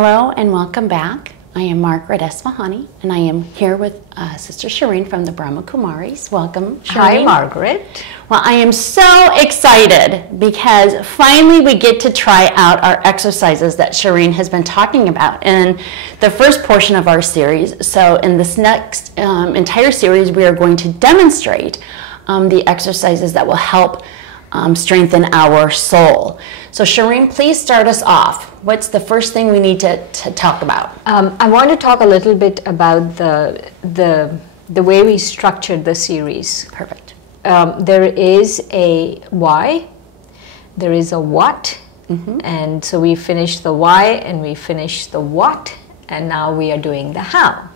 Hello and welcome back. I am Margaret Esfahani and I am here with Sister Shireen from the Brahma Kumaris. Welcome, Shireen. Hi, Margaret. Well, I am so excited because finally we get to try out our exercises that Shireen has been talking about in the first portion of our series. So in this next entire series, we are going to demonstrate the exercises that will help strengthen our soul. So Shireen, please start us off. What's the first thing we need to talk about? I want to talk a little bit about the way we structured the series. Perfect. There is a why, there is a what, and so we finished the why and we finished the what, and now we are doing the how.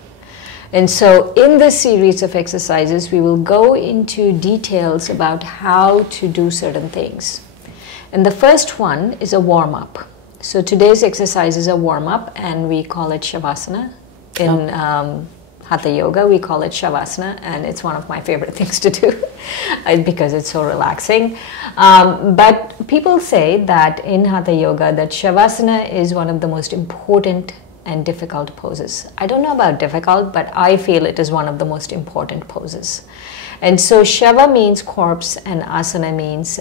And so in this series of exercises, we will go into details about how to do certain things. And the first one is a warm-up. So today's exercise is a warm-up, and we call it Savasana. In Hatha Yoga, we call it Savasana, and it's one of my favorite things to do because it's so relaxing. But people say that in Hatha Yoga, that Savasana is one of the most important and difficult poses. I don't know about difficult, but I feel it is one of the most important poses. And so Shava means corpse and asana means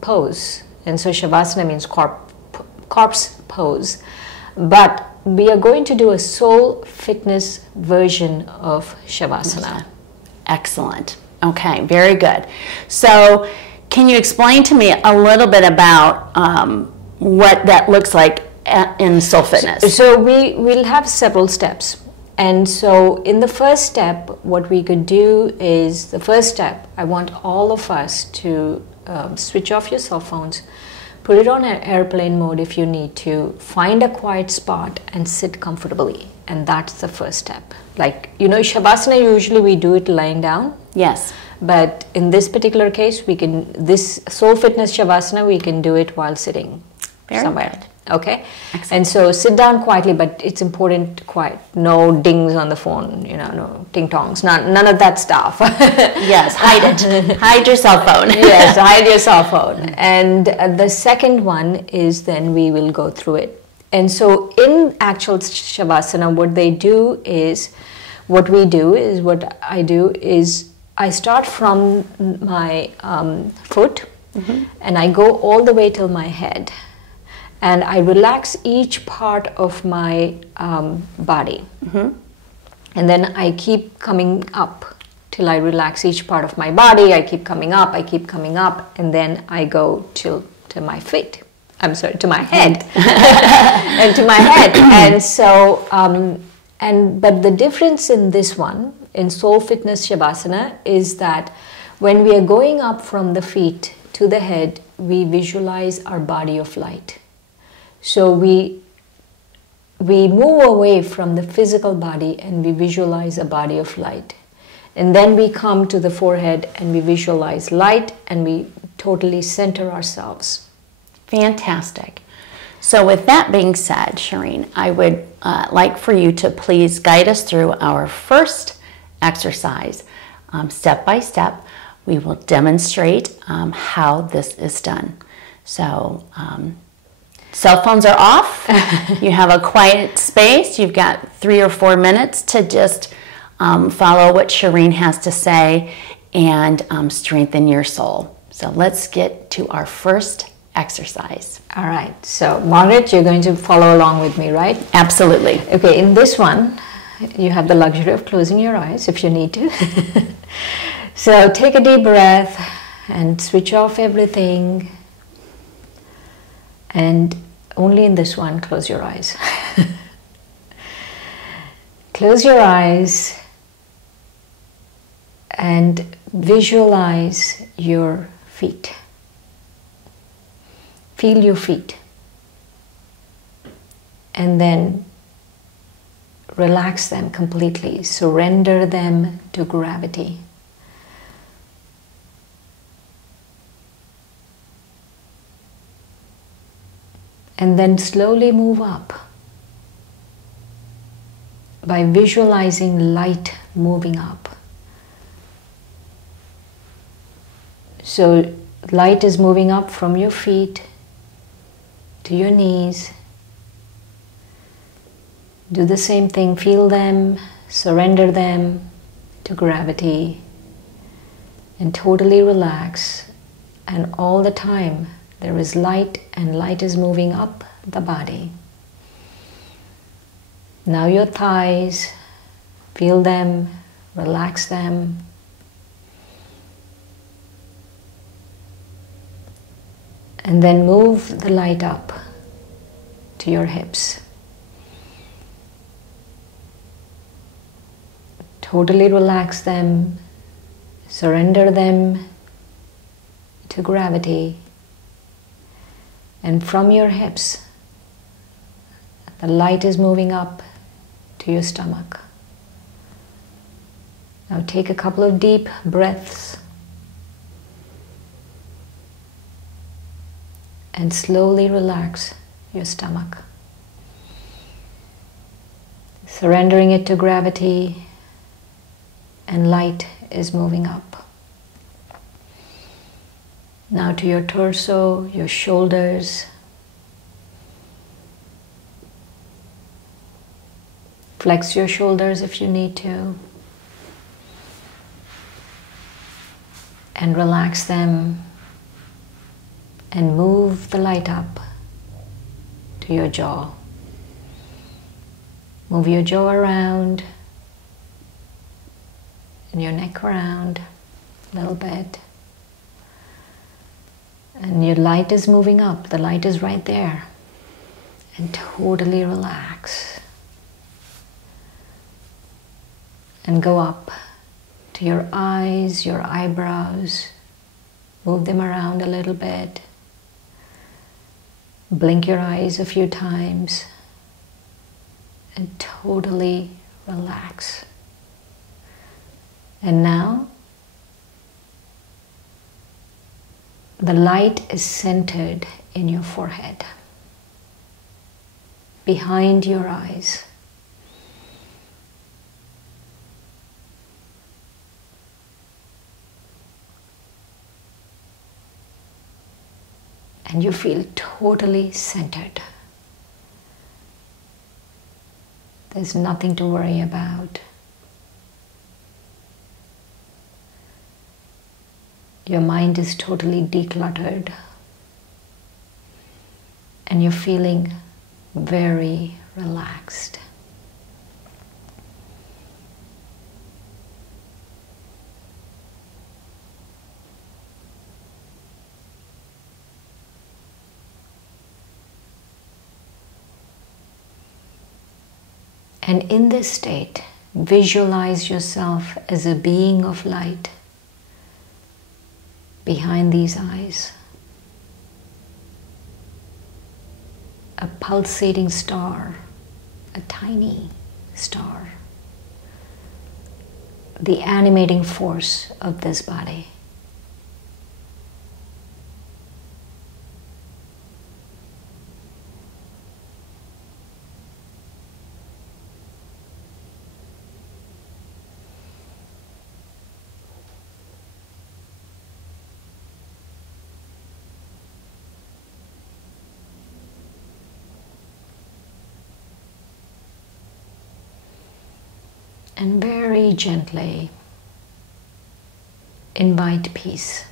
pose. And so Shavasana means corpse pose. But we are going to do a soul fitness version of Shavasana. Excellent. Okay, very good. So can you explain to me a little bit about what that looks like in soul fitness? So we will have several steps. And so in the first step, what we could do is, the first step, I want all of us to switch off your cell phones, put it on airplane mode if you need to, find a quiet spot and sit comfortably. And that's the first step. Like, you know, Shavasana, usually we do it lying down. Yes. But in this particular case, we can, this soul fitness Shavasana, we can do it while sitting somewhere. Good. Okay. Excellent. And so sit down quietly, but it's important quiet. No dings on the phone, you know, no ting tongs, none of that stuff. Yes, hide it. Hide your cell phone. Yes, hide your cell phone. And the second one is then we will go through it. And so in actual Shavasana, what I do is I start from my foot and I go all the way till my head. And I relax each part of my body. And then I keep coming up till I relax each part of my body. I keep coming up, and then I go to my feet. I'm sorry, to my head. And to my head. And so, but the difference in this one, in Soul Fitness Shavasana, is that when we are going up from the feet to the head, we visualize our body of light. So we move away from the physical body and we visualize a body of light. And then we come to the forehead and we visualize light and we totally center ourselves. Fantastic. So with that being said, Shireen, I would like for you to please guide us through our first exercise. Step by step, we will demonstrate how this is done. So, cell phones are off. You have a quiet space. You've got 3 or 4 minutes to just follow what Shireen has to say and strengthen your soul. So let's get to our first exercise. All right. So Margaret, you're going to follow along with me, right? Absolutely. Okay. In this one, you have the luxury of closing your eyes if you need to. So take a deep breath and switch off everything. And only in this one, close your eyes. Close your eyes and visualize your feet. Feel your feet. And then relax them completely. Surrender them to gravity. And then slowly move up by visualizing light moving up. So light is moving up from your feet to your knees, Do the same thing, feel them, surrender them to gravity, and totally relax. And all the time there is light, and light is moving up the body. Now your thighs, feel them, relax them. And then move the light up to your hips. Totally relax them, surrender them to gravity. And from your hips, the light is moving up to your stomach. Now take a couple of deep breaths and slowly relax your stomach, surrendering it to gravity, and light is moving up. Now to your torso, your shoulders. Flex your shoulders if you need to. And relax them. And move the light up to your jaw. Move your jaw around. And your neck around a little bit. And your light is moving up. The light is right there. And totally relax. And go up to your eyes, your eyebrows. Move them around a little bit. Blink your eyes a few times. And totally relax. And now, the light is centered in your forehead, behind your eyes. And you feel totally centered. There's nothing to worry about. Your mind is totally decluttered. And you're feeling very relaxed. And in this state, visualize yourself as a being of light behind these eyes. A pulsating star, a tiny star. The animating force of this body. And very gently invite peace.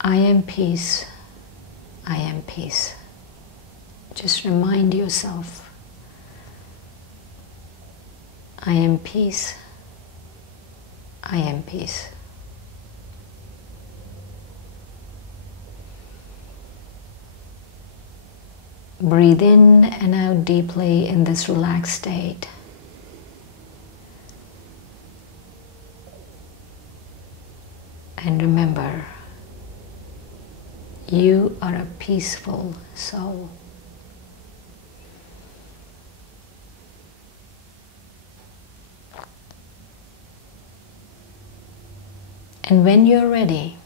I am peace. I am peace. Just remind yourself, I am peace. I am peace. Breathe in and out deeply in this relaxed state. And remember, you are a peaceful soul. And when you're ready,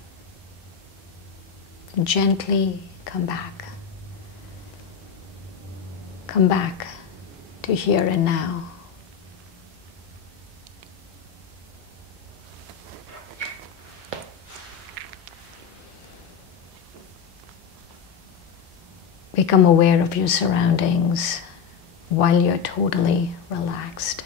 gently come back. Come back to here and now. Become aware of your surroundings while you're totally relaxed.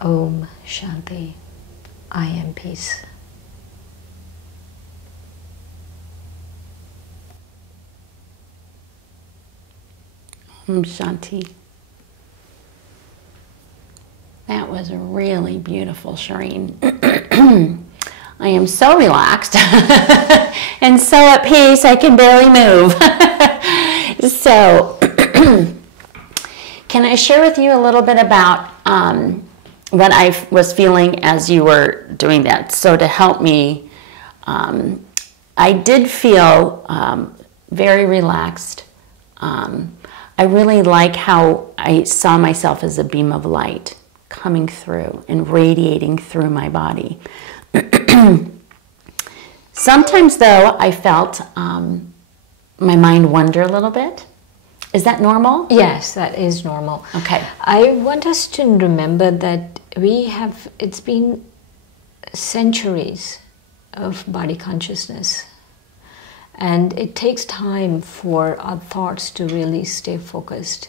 Om Shanti. I am peace. Om Shanti. That was really beautiful, Shireen. I am so relaxed and so at peace I can barely move. So, can I share with you a little bit about what I was feeling as you were doing that? So to help me, I did feel very relaxed. I really like how I saw myself as a beam of light coming through and radiating through my body. Sometimes, though, I felt my mind wander a little bit. Is that normal? Yes, that is normal. Okay. I want us to remember that it's been centuries of body consciousness. And it takes time for our thoughts to really stay focused.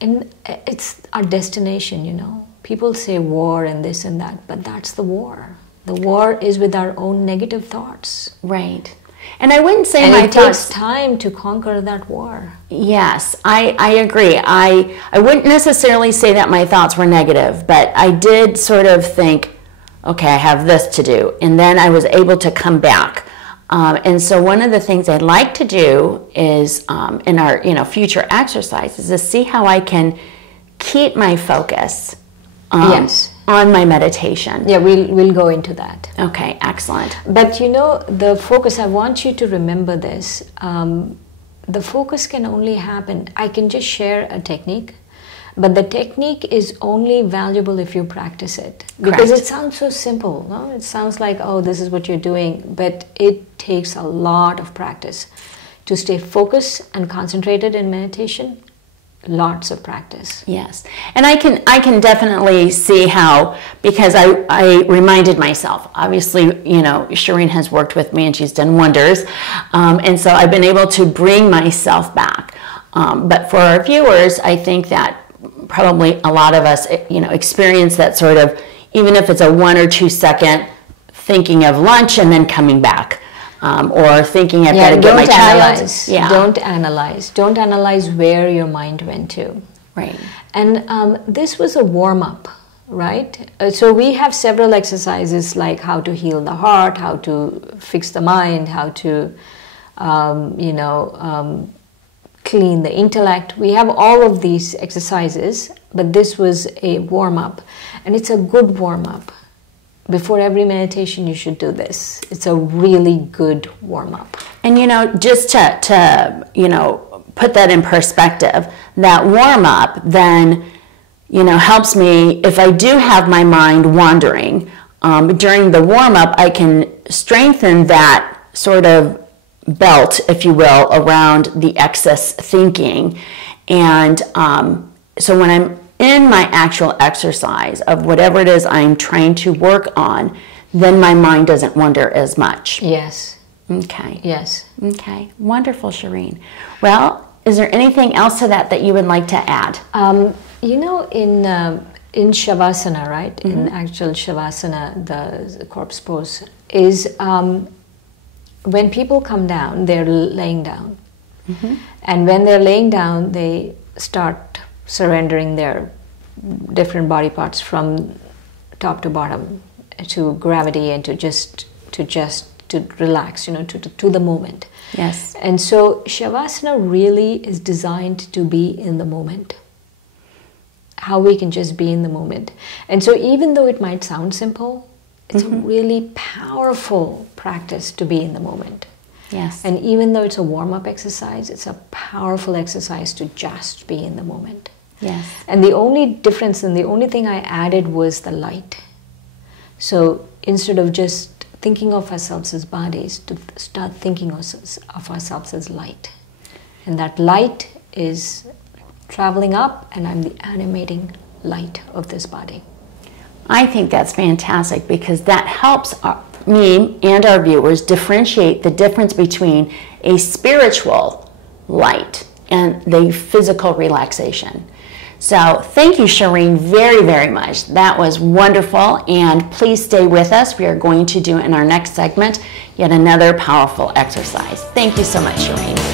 And it's our destination, you know. People say war and this and that, but that's the war. The war is with our own negative thoughts. Right. And I wouldn't say and my it thoughts... takes time to conquer that war. Yes, I agree. I wouldn't necessarily say that my thoughts were negative, but I did sort of think, okay, I have this to do. And then I was able to come back. And so one of the things I'd like to do is in our future exercises is see how I can keep my focus on my meditation. Yeah, we'll go into that. Okay, excellent. But you know, the focus, I want you to remember this. The focus can only happen, I can just share a technique, but the technique is only valuable if you practice it. Because Correct. it sounds so simple, no? It sounds like, oh, this is what you're doing, but it takes a lot of practice. To stay focused and concentrated in meditation, lots of practice. Yes, and I can definitely see how, because I reminded myself, obviously, Shireen has worked with me and she's done wonders, and so I've been able to bring myself back. But for our viewers, I think that probably a lot of us, experience that sort of, even if it's a 1 or 2 second thinking of lunch and then coming back. Or thinking I've got to get my child. Yeah. Don't analyze. Don't analyze where your mind went to. Right. And this was a warm-up, right? So we have several exercises like how to heal the heart, how to fix the mind, how to, clean the intellect. We have all of these exercises, but this was a warm-up. And it's a good warm-up. Before every meditation, you should do this. It's a really good warm-up. And just to put that in perspective, that warm-up then helps me if I do have my mind wandering. During the warm-up, I can strengthen that sort of belt, if you will, around the excess thinking. And so when I'm in my actual exercise of whatever it is I'm trying to work on, then my mind doesn't wander as much. Yes. Okay. Yes. Okay. Wonderful, Shireen. Well, is there anything else to that you would like to add? In Savasana, right? Mm-hmm. In actual Savasana, the corpse pose, is when people come down, they're laying down. Mm-hmm. And when they're laying down, they start surrendering their different body parts from top to bottom to gravity and to relax, to the moment. Yes. And so Shavasana really is designed to be in the moment. How we can just be in the moment. And so even though it might sound simple, it's mm-hmm. a really powerful practice to be in the moment. Yes. And even though it's a warm-up exercise, it's a powerful exercise to just be in the moment. Yes. And the only difference and the only thing I added was the light. So instead of just thinking of ourselves as bodies, to start thinking of ourselves as light. And that light is traveling up, and I'm the animating light of this body. I think that's fantastic because that helps me and our viewers differentiate the difference between a spiritual light and the physical relaxation. So thank you, Shireen, very, very much. That was wonderful, and please stay with us. We are going to do in our next segment yet another powerful exercise. Thank you so much, Shireen.